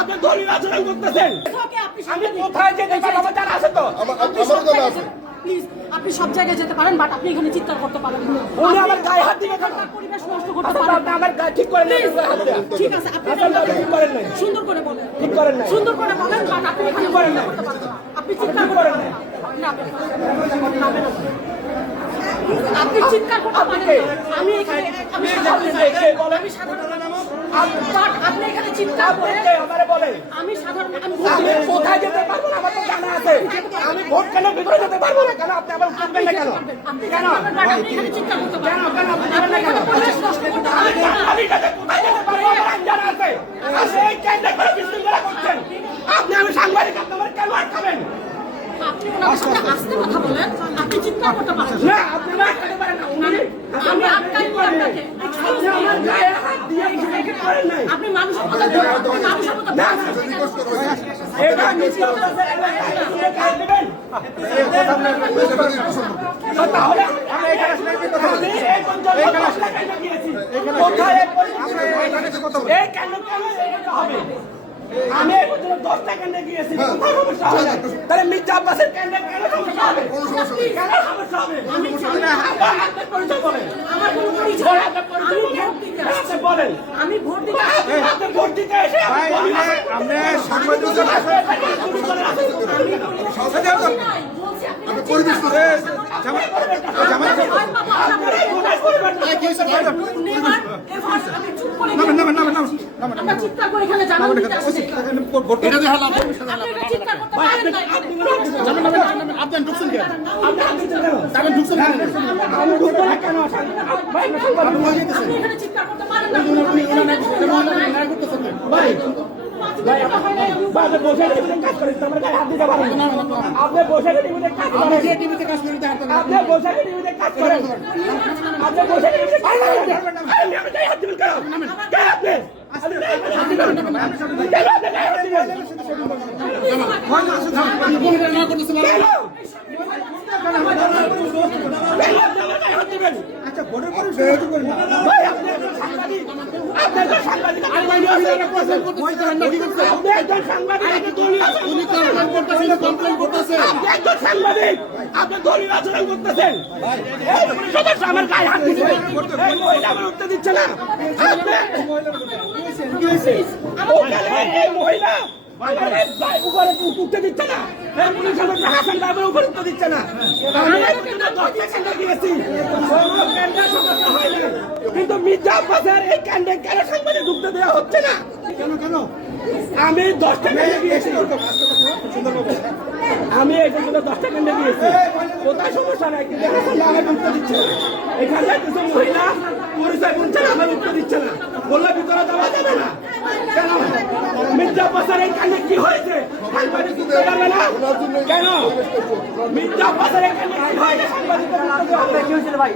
আপনি দলীয় আচরণ করতেছেন। আমি কোথায় যেতে পারি আমার জানা আছে তো। প্লিজ আপনি সব জায়গায় যেতে পারেন, বাট আপনি এখানে চিৎকার করতে পারেন না। উনি আমার গায়ে হাত দিবে কেন? পরিবেশ নষ্ট করতে পারেন আপনি আমার গায়ে ঠিক করে নেন। ঠিক আছে, আপনি ঠিক করেন নাই। সুন্দর করে বলেন, ঠিক করেন নাই। সুন্দর করে বলেন, বাট আপনি এখানে করেন না, করতে পারেন না। আপনি চিৎকার করেন না, আপনি চিৎকার করতে পারেন না। আমি এখানে আমি সাধারণ আপনি এখানে চিৎকার করে আমারে বলে আমি সাধারণ আমি কোথায় যেতে পারবো না আমার তো জানা আছে। আমি ভোট কেন ভিতরে যেতে পারবো না কেন? আপনি আবার করবেন না কেন? আপনি কেন আপনি এখানে চিৎকার করতে পারেন কেন আপনি যাবেন না কেন? পরিবেশ নষ্ট করতে আমি পারেন না। আমি যাতে কোথায় যেতে পারবো আমার জানা আছে। আপনি এই কেন্দ্রে করে বিশৃঙ্খলা করছেন। আপনি আমি সাংবাদিক আপনি আমার কেন আটকাবেন? আপনি ওনার সাথে আস্তে কথা বলেন, আপনি চিৎকার করতে পারেন না আপনি না আটকাতে পারেন না। আমি আটকাই আপনাকে। আপনি আমার গায়ে হাত দিয়ে কিছু করেন নাই। আপনি মানুষের কথা মানুষের কথা এটা মিছিল করতে কাজ দেবেন। তাহলে আমি এখানে এই পঞ্চায়েত গিয়েছি। কোথায় এই কেন হবে? আমি এই পর্যন্ত 10টা কেন্দ্রে গিয়েছি। কোথায় সমস্যা হবে? তাহলে মির্জা আব্বাসের কেন্দ্রে কেন সমস্যা হবে? কেন সমস্যা হবে? আপনার পরিচয় বলেন। আমার কোনো পরিচয় বলেন, আপনার পরিচয় বলেন। আপনি বলেন। আমি ভোট দিতে আপনি ভোট দিতে এসে আমরা সাংবাদিকদের আপনার ঢুকছেন কেন? আপনি ঢুকছেন কেন? আপনি বসে কাজ করেন আমার গায়ে হাত দিতে পারেন না। আপনি বসে টিভিতে কাজ করেন। টিভিতে কাজ করতে আপনি বসে টিভিতে কাজ করেন। আপনি বসে টিভিতে কাজ করেন। আমি গায়ে হাত দিবেন কেন? কেন আপনি? আচ্ছা ভোটের পরে ভাই আপনি একজন সাংবাদিক। আপনি একজন সাংবাদিক। আপনি একজন সাংবাদিক। আপনি দলীয় কমপ্লেন করতেছে আপনি একজন সাংবাদিক। আপনি দলীয় আচরণ করতেছেন। এই পুলিশ সদস্য আমার গায়ে হাত দিচ্ছে। এই মহিলা আমার উঠতে দিচ্ছে না। আপনি এই মহিলা আমার উপরে উঠতে দিচ্ছে না। এই পুলিশ সদস্য হাসান বাবুর উপরে উঠতে দিচ্ছে না। আমি কিন্তু 10টা কেন্দ্রে গিয়েছি। কোনো কেন্দ্রে সমস্যা হয়নি। কিন্তু মির্জা আব্বাসের এই কেন্দ্রে কেন সাংবাদিক ঢুকতে দেওয়া হচ্ছে না? কেন কেন আমি 10টা কেন্দ্রে গিয়েছি। আমি এই পর্যন্ত 10টা কেন্দ্রে গিয়েছি। কোথায় সমস্যা নাই, কিন্তু হাসান আমার উত্তর দিচ্ছে না। এখানে কিছু মহিলা পরিচয় বলছে না, আমার উত্তর দিচ্ছে না। বললে ভিতরে দেওয়া যাবে না কেন? মির্জা আব্বাসের এই কাণ্ডে কি হয়েছে? সাংবাদিক উত্তর দেবে না কেন? মির্জা আব্বাসের এই কাণ্ডে কি হয়েছে? সাংবাদিক উত্তর দেওয়া হবে। কি হয়েছিল ভাই?